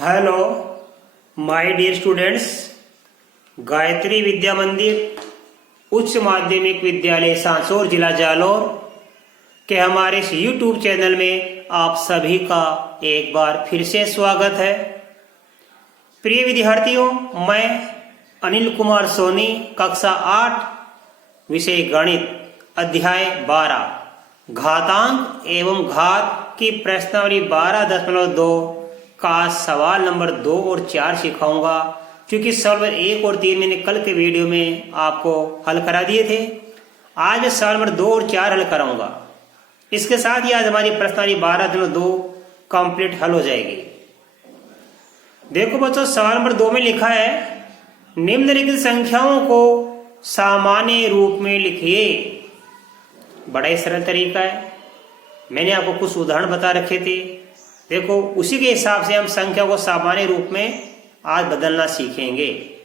Hello my dear students, Gayatri Vidya Mandir उच्च माध्यमिक विद्यालय सांसौर जिला जालौर के हमारे इस यूट्यूब चैनल में आप सभी का एक बार फिर से स्वागत है। प्रिय विद्यार्थियों, मैं अनिल कुमार सोनी, कक्षा 8, विषय गणित, अध्याय 12 घातांक एवं घात की प्रश्नावली 12.2 का सवाल नंबर 2 और 4 सिखाऊंगा। क्योंकि सवाल 1 और 3 मैंने कल के वीडियो में आपको हल करा दिए थे। आज मैं सवाल नंबर 2 और 4 हल कराऊंगा। इसके साथ ही आज हमारी प्रश्नावली 12.2 कंप्लीट हल हो जाएगी। देखो बच्चों, सवाल नंबर 2 में लिखा है निम्नलिखित संख्याओं को सामान्य रूप में लिखिए। बड़ा ही सरल तरीका है। मैंने आपको कुछ उदाहरण बता रखे थे। देखो, उसी के हिसाब से हम संख्या को सामान्य रूप में आज बदलना सीखेंगे।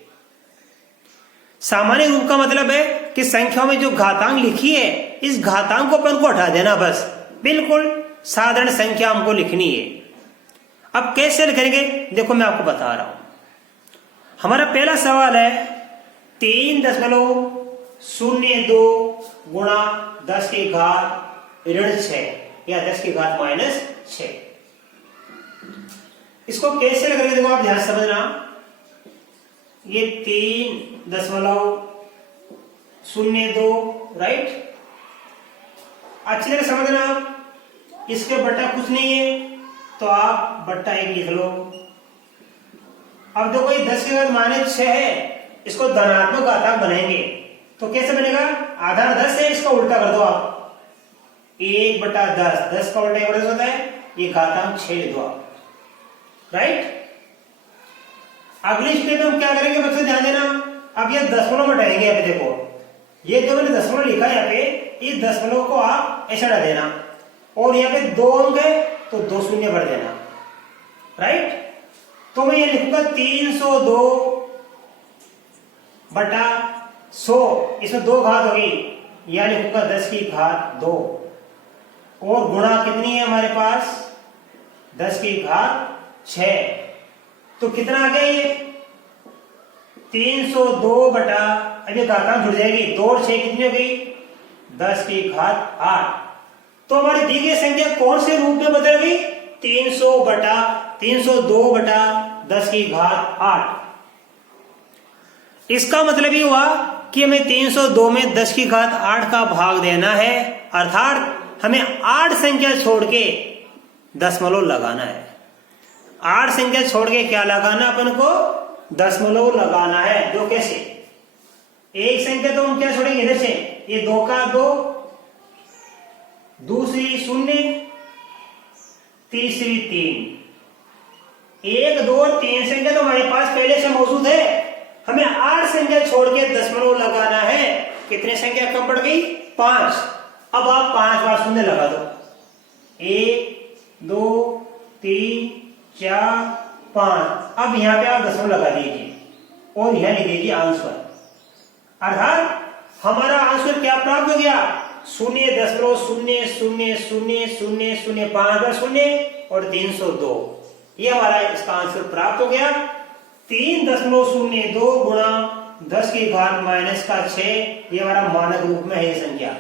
सामान्य रूप का मतलब है कि संख्याओं में जो घातांक लिखी है, इस घातांक को अपन को हटा देना, बस बिल्कुल साधारण संख्या हमको लिखनी है। अब कैसे लिखेंगे, देखो मैं आपको बता रहा हूं। हमारा पहला सवाल है 3.02 गुणा 10 की घात ऋण 6 या 10 की घात -6। इसको कैसे लिखेंगे, देखो आप ध्यान से समझना। ये 3.02 राइट, अच्छी तरह समझना आप। इसके बट्टा कुछ नहीं है तो आप बट्टा 1 लिख लो। अब देखो ये 10 की घात -6 है, इसको धनात्मक घातांक बनाएंगे तो कैसे बनेगा, आधार 10 है, इसका उल्टा कर दो आप 1/10। 10 का उल्टा 1/10 होता है, ये घातांक 6 लिख दो आप, राइट। अगली स्टेप में हम क्या करेंगे बच्चों, ध्यान देना। अब ये दशमलव हटाएंगे। यहाँ पे देखो, ये जो मैंने दशमलव लिखा है यहाँ पे, इस दशमलव को आप ऐसा हटा देना और यहाँ पे 2 अंक है तो 2 शून्य भर देना, राइट। तो मैं ये लिखूंगा 302/100। इसमें 2 घात होगी, यह लिखूंगा 10 की घात 2 और गुणा कितनी है हमारे पास, 10 की घात 6। तो कितना आ गया ये 302 बटा, अभी घातांक जुड़ जाएगी, 2 और 6 कितनी हो गई, 10 की घात 8। तो हमारी दी गई संख्या कौन से रूप में बदल गई, 302 बटा 10 की घात 8। इसका मतलब ये हुआ कि हमें 302 में 10 की घात 8 का भाग देना है, अर्थात हमें 8 संख्या छोड़ के दशमलव लगाना है। 8 संख्या छोड़ के क्या लगाना, अपन को दशमलव लगाना है। दो कैसे, एक संख्या तो हम क्या छोड़ेंगे इधर से, ये 2 का 2, दूसरी 0, तीसरी 3। 1, 2 और 3 संख्या तो हमारे पास पहले से मौजूद है। हमें 8 संख्या छोड़ के दशमलव लगाना है। कितने संख्या कम पड़ गई, 5। अब आप 5 बार 0 लगा दो, 1, 2, 3, 4, 5। अब यहां पे आप दशमलव लगा दीजिए और यहां लिख दीजिए आंसर। अर्थात हमारा आंसर क्या प्राप्त हो गया, 0.00000005 बार 0 और 302। ये हमारा इसका आंसर प्राप्त हो गया। 3.02 गुणा 10 की घात -6, ये हमारा मानक रूप में है ये संख्या।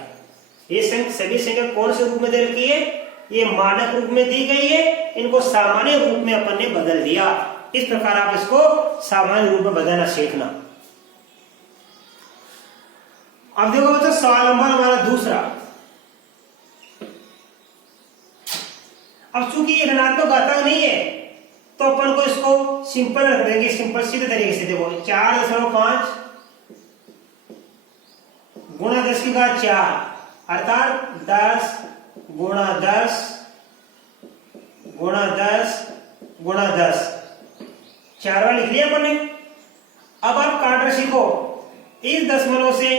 ये सभी संख्या कौन से रूप में दे रखी है, ये मानक रूप में दी गई है। इनको सामान्य रूप में अपन ने बदल दिया। इस प्रकार आप इसको सामान्य रूप में बदलना सीखना। अब देखो बच्चों, सवाल नंबर हमारा दूसरा। अब चूंकि ये ऋणात्मक घातांक नहीं है तो अपन को इसको सिंपल रख देंगे, सिंपल सीधे तरीके से। देखो 4.5 गुणा 10 की घात 4, अर्थात 10 गुणा 10 गुणा 10 गुणा 10, 4 बार लिख लिया अपन ने। अब आप काटना सीखो। इस दशमलव से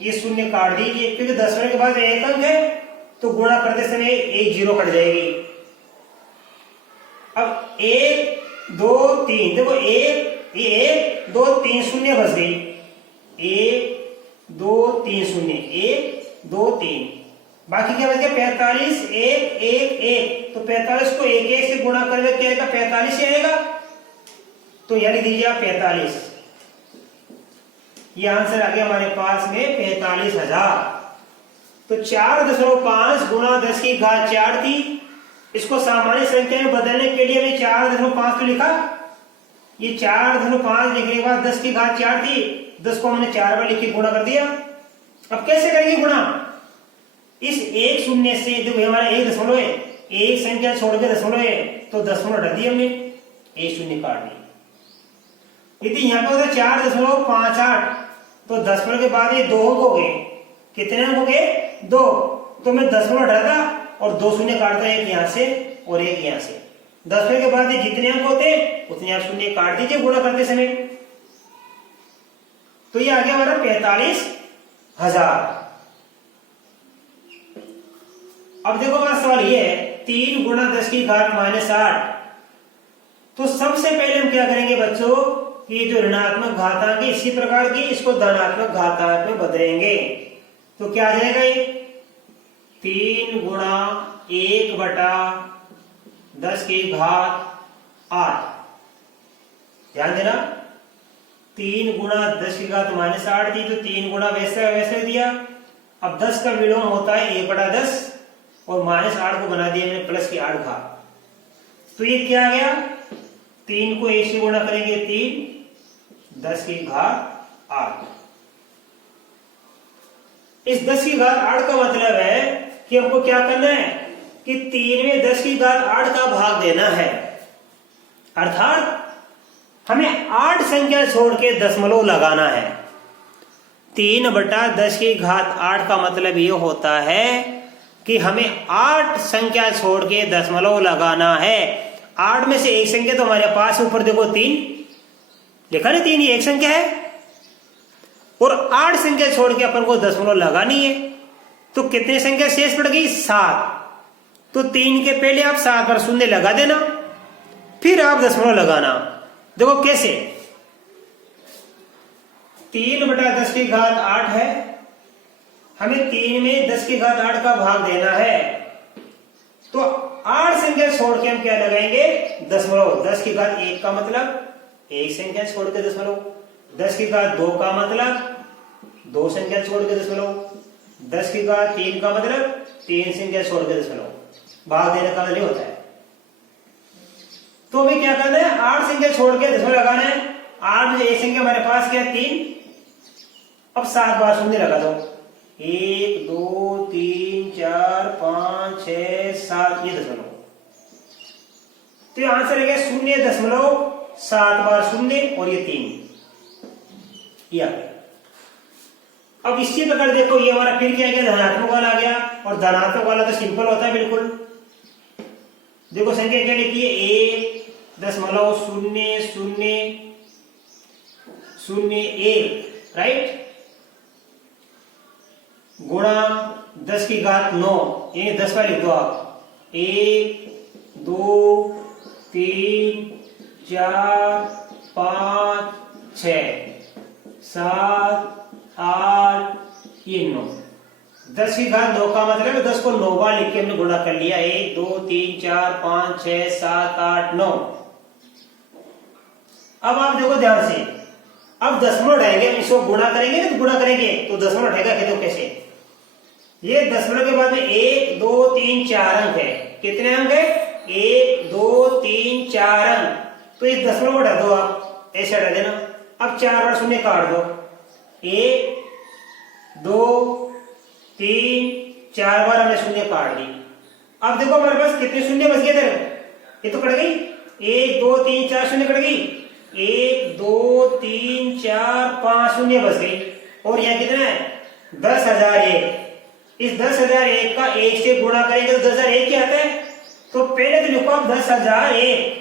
ये 0 काट दीजिए, क्योंकि दशमलव के बाद 1 अंक है तो गुणा करते समय 1 0 कट जाएगी। अब 1, 2, 3, देखो 1 2 3 0 बच गई, 1 2 3 0, 1 2 3, बाकी क्या बच गया 45, 1 1 1। तो 45 को 1 1 से गुणा करके क्या आएगा, 45 ही आएगा। तो यह लिख दीजिए आप 45। ये आंसर आ गया हमारे पास में 45,000। तो 4.5 गुणा 10 की घात 4 थी। इसको सामान्य संख्या में बदलने के लिए हमने 4.5 तो लिखा। ये 4.5 लिखने के बाद 10 की घात 4 थी, 10 को हमने 4 बार लिख के गुणा कर दिया। अब कैसे करेंगे गुणा? इस एक शून्य से, देखो हमारा एक दशमलव है, एक संख्या छोड़ के दशमलव है, तो दशमलव हटा दिया हमने, एक शून्य काट दिया। यदि यहाँ पे होता 4.58, तो दशमलव के बाद ये 2 अंक हो गए। कितने अंक हो गए? 2। तो मैं दशमलव हटाता और 2 शून्य काटता, एक यहाँ से और एक यहाँ से। दशमलव के बाद ये जितने अंक होते उतने आप शून्य काट दीजिए गुणा करते समय। तो ये आ गया हमारा 45,000। अब देखो हमारा सवाल ये है 3 गुणा 10 की घात -8। तो सबसे पहले हम क्या करेंगे बच्चों कि जो ऋणात्मक घातांक है इसी प्रकार की, इसको धनात्मक घातांक में बदलेंगे। तो क्या आ जाएगा ये 3 गुणा 1/10 की घात 8। ध्यान देना, 3 गुणा 10 की घात -8 थी, तो 3 गुणा वैसे दिया। अब 10 का विलोम होता है 1/10 और -8 को बना दिया मैंने प्लस की 8 घात। तो ये क्या आ गया? 3 को 1 से गुणा करेंगे 3, 10 की घात 8। इस 10 की घात 8 का मतलब है कि हमको क्या करना है कि 3 में 10 की घात 8 का भाग देना है। अर्थात हमें 8 संख्या छोड़ के दशमलव लगाना है। 3/10 की घात 8 का मतलब ये होता है कि हमें 8 संख्या छोड़ के दशमलव लगाना है। 8 में से एक संख्या तो हमारे पास ऊपर देखो 3 लिखा नहीं, 3 ये एक संख्या है और 8 संख्या छोड़ के अपन को दशमलव लगानी है। तो कितने संख्या शेष पड़ गई? 7। तो 3 के पहले आप 7 बार शून्य लगा देना, फिर आप दशमलव लगाना। देखो कैसे, 3/10 की घात 8 है, हमें 3 में 10 की घात 8 का भाग देना है। तो 8 संख्या छोड़ के हम क्या लगाएंगे? दशमलव। 10 की घात 1 का मतलब एक संख्या छोड़ के दशमलव, 10 की घात 2 का मतलब 2 संख्या छोड़ के दशमलव, 10 की घात 3 का मतलब 3 संख्या छोड़ के दशमलव। भाग देने का मतलब होता है। तो हमें क्या करना है? 8 संख्या छोड़ के दशमलव लगाना है। 8 में एक संख्या हमारे पास क्या है? 3। अब 7 बार शून्य लगा दो, 1 2 3 4 5 6 7, ये दशमलव। तो आंसर है 0.7 बार शून्य और ये 3। या अब इसी प्रकार देखो ये हमारा फिर क्या गया? धनात्मक वाला आ गया। और धनात्मक वाला तो सिंपल होता है बिल्कुल। देखो संख्या क्या लिखी है? 1.0001 राइट, गुणा 10 की घात 9, ये 10 बार लिख दो आप। 1 2 3 4 5 6 7 8 ये 9। 10 की घात 9 का मतलब है 10 को 9 बार लिख के हमने गुणा कर लिया। 1 2 3 4 5 6 7 8 9। अब आप देखो ध्यान से, अब दशमलव उठाएंगे, इसको गुणा करेंगे ना, तो गुणा करेंगे तो दशमलव उठेगा। कहते हो कैसे? ये दशमलव के बाद में 1 2 3 4 अंक है। कितने अंक है? 1 2 3 4 अंक। तो इस दशमलव को हटा दो आप, ऐसे हटा देना। अब 4 बार शून्य काट दो, 1 2 3 4 बार हमने शून्य काट दी। अब देखो हमारे पास कितने शून्य बच गए इधर? ये तो कट गई, 1 2 3 4 शून्य कट गई, 1 2 3 4 5 शून्य बच गई। और यहाँ कितना है? 10,001। इस 10,001 का 1 से गुणा करेंगे तो 10,001 क्या आता है? तो पहले तो लिखो आप 10,001,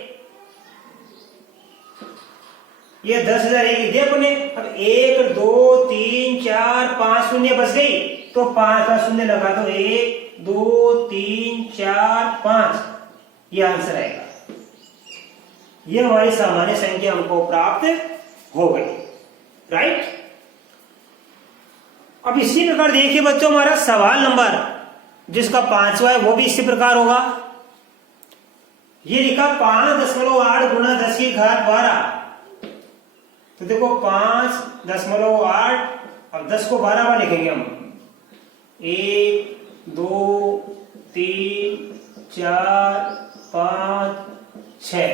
ये 10,001 लिख दिया अपने। अब 1 2 3 4 5 शून्य बच गई, तो 5 का शून्य लगा दो, 1 2 3 4 5, ये आंसर आएगा। ये हमारी सामान्य संख्या हमको प्राप्त हो गई, राइट। अब इसी प्रकार देखिए बच्चों, हमारा सवाल नंबर जिसका 5वां है वो भी इसी प्रकार होगा। ये लिखा 5.8 गुणा 10 की घात 12। तो देखो 5.8, अब 10 को 12 बार लिखेंगे हम। 1 2 3 4 5 6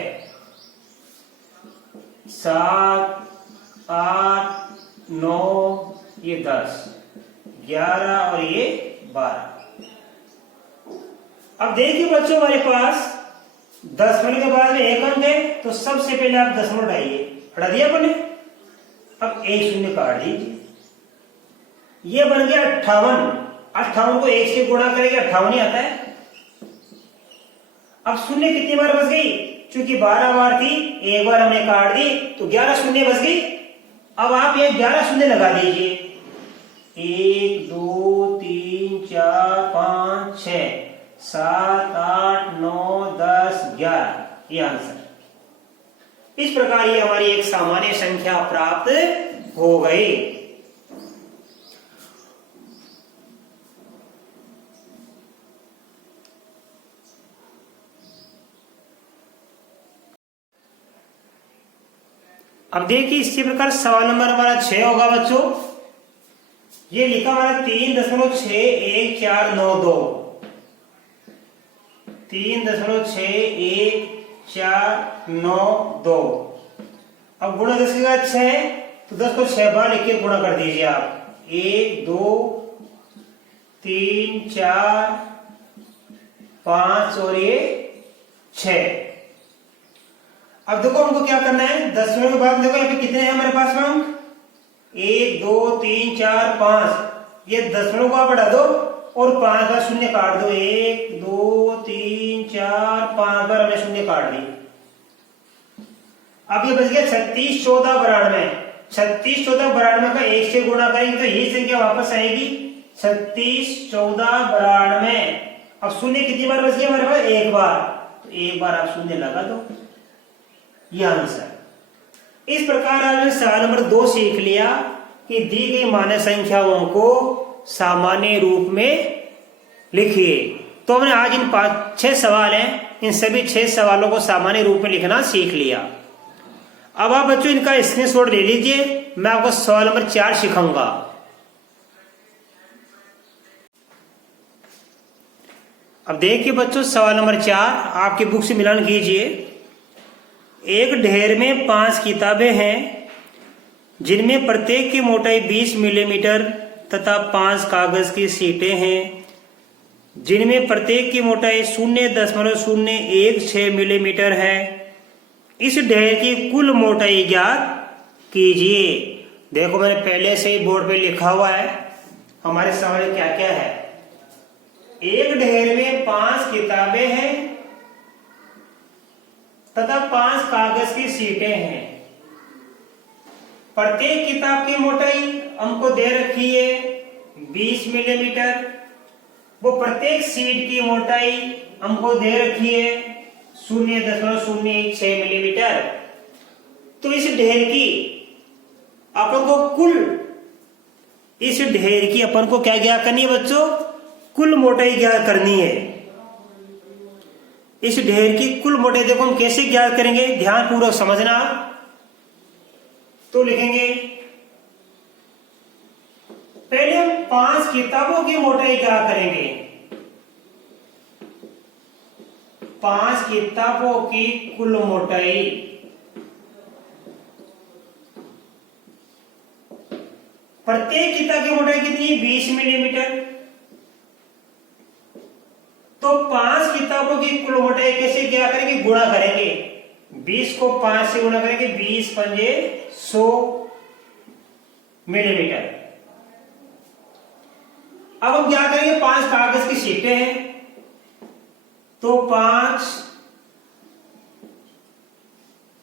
7 8 9, ये 10 11 और ये 12। अब देखिए बच्चों, हमारे पास दशमलव के बाद में एक अंक है, तो सबसे पहले आप दशमलव हटाइए। हटा दिया आपने। अब एक शून्य काट दीजिए, ये बन गया 58। 58 को 1 से गुणा करेंगे 58 ही आता है। अब शून्य कितनी बार बच गई? क्योंकि 12 बार थी, एक बार हमने काट दी तो 11 शून्य बच गई। अब आप ये 11 शून्य लगा दीजिए। 1 2 3 4 5 6 7 8 9 10 11, ये आंसर। इस प्रकार ये हमारी एक सामान्य संख्या प्राप्त हो गई। अब देखिए इसी प्रकार सवाल नंबर हमारा 6 होगा बच्चों। ये लिखा हमारा 3.61492, 3.61492। अब गुणा 10 के साथ 6, तो 10 को 6 बार लिख के गुणा कर दीजिए आप। 1 2 3 4 5 और ये 6। अब देखो हमको क्या करना है, दशमलव के बाद देखो यहाँ पे कितने हैं हमारे पास में अंक? 1 2 3 4 5। ये दशमलव को आप बढ़ा दो और 5 बार शून्य काट दो। 1 2 3 4 5 बार हमने शून्य काट दी। अब ये बच गया 36 14 92। 36 14 92 का 1 से गुणा करेंगे तो यही संख्या वापस आएगी 36 14 92। अब शून्य कितनी बार बच गया हमारे पास? एक बार, तो एक बार आप शून्य लगा दो, यह आंसर। इस प्रकार आपने सवाल नंबर 2 सीख लिया कि दी गई मानक संख्याओं को सामान्य रूप में लिखिए। तो हमने आज इन 5-6 सवाल हैं, इन सभी 6 सवालों को सामान्य रूप में लिखना सीख लिया। अब आप बच्चों इनका स्क्रीनशॉट ले लीजिए, मैं आपको सवाल नंबर 4 सिखाऊंगा। अब देखिए बच्चों सवाल नंबर 4, आपकी बुक से मिलान कीजिए। एक ढेर में 5 किताबें हैं जिनमें प्रत्येक की मोटाई 20 मिलीमीटर तथा 5 कागज की सीटें हैं जिनमें प्रत्येक की मोटाई 0.016 मिलीमीटर है। इस ढेर की कुल मोटाई ज्ञात कीजिए। देखो मैंने पहले से ही बोर्ड पे लिखा हुआ है हमारे सामने क्या क्या है। एक ढेर में 5 किताबें हैं तथा 5 कागज की सीटें हैं। प्रत्येक किताब की मोटाई हमको दे रखी है 20 मिलीमीटर। वो प्रत्येक सीट की मोटाई हमको दे रखी है 0.016 मिलीमीटर। तो इस ढेर की अपन को क्या ज्ञात करनी है बच्चों? कुल मोटाई ज्ञात करनी है। इस ढेर की कुल मोटाई देखो हम कैसे ज्ञात करेंगे, ध्यान पूर्वक समझना। तो लिखेंगे पहले हम 5 किताबों की मोटाई ज्ञात करेंगे। 5 किताबों की कुल मोटाई प्रत्येक किताब की मोटाई कितनी है? 20 मिलीमीटर। तो 5 किताबों की कुल मोटाई कैसे क्या करेंगे? गुणा करेंगे। 20 को 5 से गुणा करेंगे, 20 पंजे 100 मिलीमीटर। अब हम क्या करेंगे? 5 कागज की सीटें हैं तो 5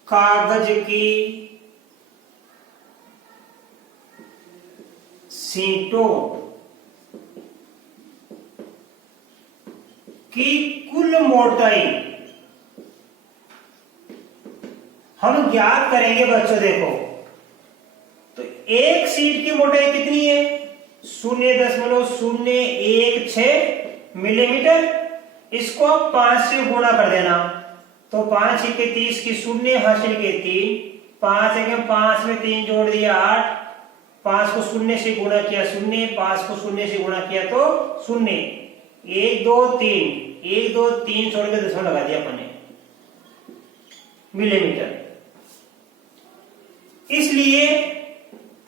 कागज की सीटों की कुल मोटाई हम ज्ञात करेंगे बच्चों। देखो तो एक सीट की मोटाई कितनी है? 0.016 मिलीमीटर। इसको आप 5 से गुणा कर देना तो 5 के 30 की 0 हासिल के 3 5 है, 5 में 3 जोड़ दिया 8, 5 को शून्य से गुणा किया 0, 5 को शून्य से गुणा किया तो 0, 1 2 3, 1 2 3 छोड़ के दशमलव लगा दिया अपने मिलीमीटर। इसलिए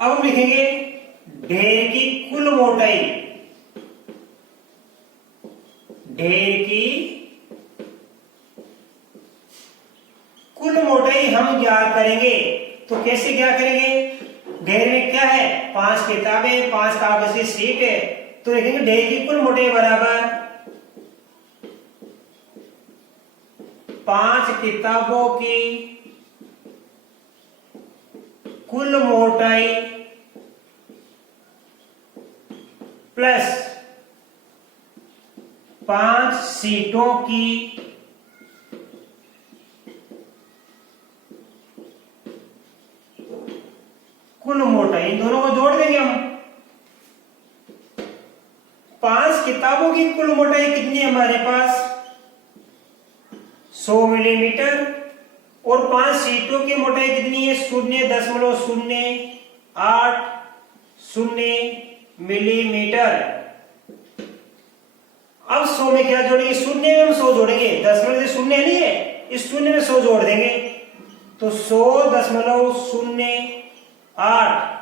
अब हम लिखेंगे ढेर की कुल मोटाई, ढेर की कुल मोटाई हम ज्ञात करेंगे। तो कैसे ज्ञात करेंगे? ढेर में क्या है? 5 किताबें, 5 कागज की शीट है, तो लिखेंगे ढेर की कुल मोटाई बराबर 5 किताबों की कुल मोटाई प्लस 5 शीटों की कुल मोटाई। इन दोनों को जोड़ देंगे हम। 5 किताबों की कुल मोटाई कितनी है हमारे पास? 100 मिलीमीटर। और 5 शीटों की मोटाई कितनी है? 0.080 मिलीमीटर। अब 100 में क्या जोड़ेंगे? शून्य में हम 100 जोड़ेंगे, दशमलव से शून्य नहीं है, इस शून्य में 100 जोड़ देंगे तो 100.08।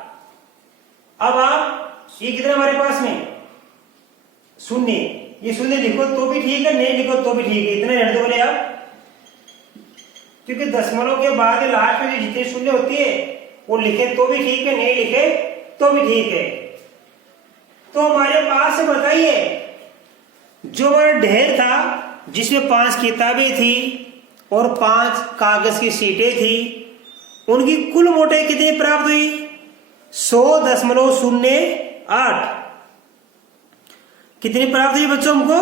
अब आप ये कितना हमारे पास में? शून्य, ये शून्य लिखो तो भी ठीक है, नहीं लिखो तो भी ठीक है, इतना रहने दो बोले आप, क्योंकि दशमलव के बाद लास्ट में जितनी शून्य होती है वो लिखे तो भी ठीक है, नहीं लिखे तो भी ठीक है। तो हमारे पास बताइए जो हमारा ढेर था जिसमें 5 किताबें थी और 5 कागज की शीटें थी, उनकी कुल मोटाई कितनी प्राप्त हुई? 100.08। कितनी प्राप्त हुई बच्चों? हमको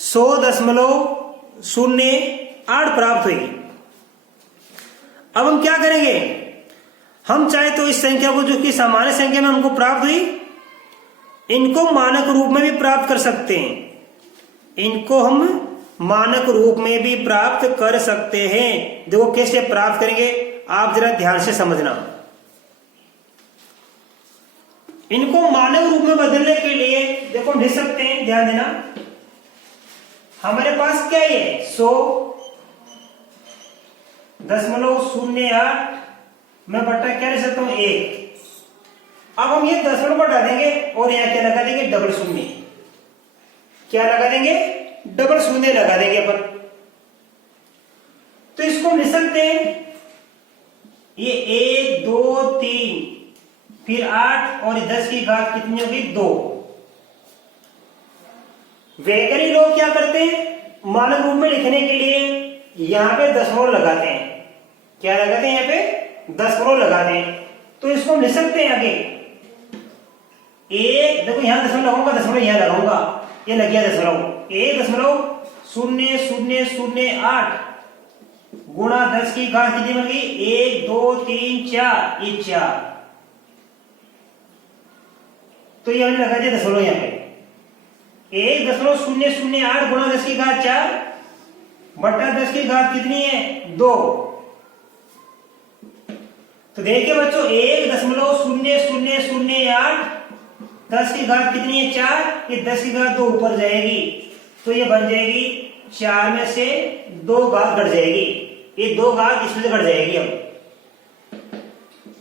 100.08 प्राप्त हुई। अब हम क्या करेंगे? हम चाहे तो इस संख्या को, जो कि सामान्य संख्या में हमको प्राप्त हुई, इनको मानक रूप में भी प्राप्त कर सकते हैं। इनको हम मानक रूप में भी प्राप्त कर सकते हैं। देखो कैसे प्राप्त करेंगे, आप जरा ध्यान से समझना। इनको मानक रूप में बदलने के लिए देखो हम लिख सकते हैं, ध्यान देना। हमारे पास क्या है? 100.08 मैं बट्टा क्या लिख सकता हूं? 1। अब हम ये दशमलव बढ़ा देंगे और यहां क्या लगा देंगे? डबल शून्य। क्या लगा देंगे? डबल शून्य लगा देंगे अपन। तो इसको हम लिख सकते हैं, ये 1 2 3 फिर 8 और 10 की घात कितनी होगी? 2। वैज्ञानिक लोग क्या करते हैं? मानक रूप में लिखने के लिए यहां पे दशमलव लगाते हैं। क्या लगाते हैं? यहां पे दशमलव लगाते हैं। तो इसको हम लिख सकते हैं आगे 1, देखो यहां दशमलव लगाऊंगा, दशमलव यहां लगाऊंगा, ये लग गया दशमलव। 1.0008 गुणा 10 की घात कितनी बन गई? 1 2 3 4, ये 4। तो ये हमने लगा दिया दशमलव यहां पे। 1.008 गुणा 10 की घात 4 बट्टा 10 की घात कितनी है? 2। तो देखिए बच्चों 1.0008 10 की घात कितनी है? 4। ये 10 की घात 2 ऊपर जाएगी तो ये बन जाएगी 4 में से 2 घात घट जाएगी, ये 2 घात इसमें से घट जाएगी। अब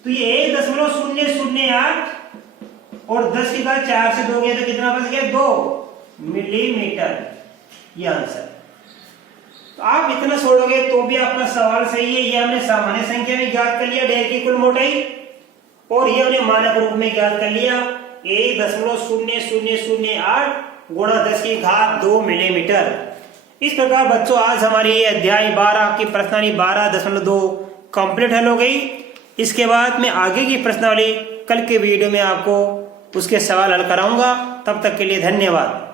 तो ये 1.008 और 10 की घात 4 से 2 गया तो कितना बच गया? 2 मिलीमीटर, ये आंसर। तो आप इतना छोड़ोगे तो भी आपका सवाल सही है। ये हमने सामान्य संख्या में ज्ञात कर लिया ढेर की कुल मोटाई, और ये हमने मानक रूप में ज्ञात कर लिया 1.0008 गुणा 10 की घात 2 मिलीमीटर। इस प्रकार बच्चों आज हमारी अध्याय 12 की प्रश्नावली 12.2 कंप्लीट हल हो गई। इसके बाद मैं आगे की प्रश्नावली कल के वीडियो में आपको उसके सवाल हल कराऊंगा। तब तक के लिए धन्यवाद।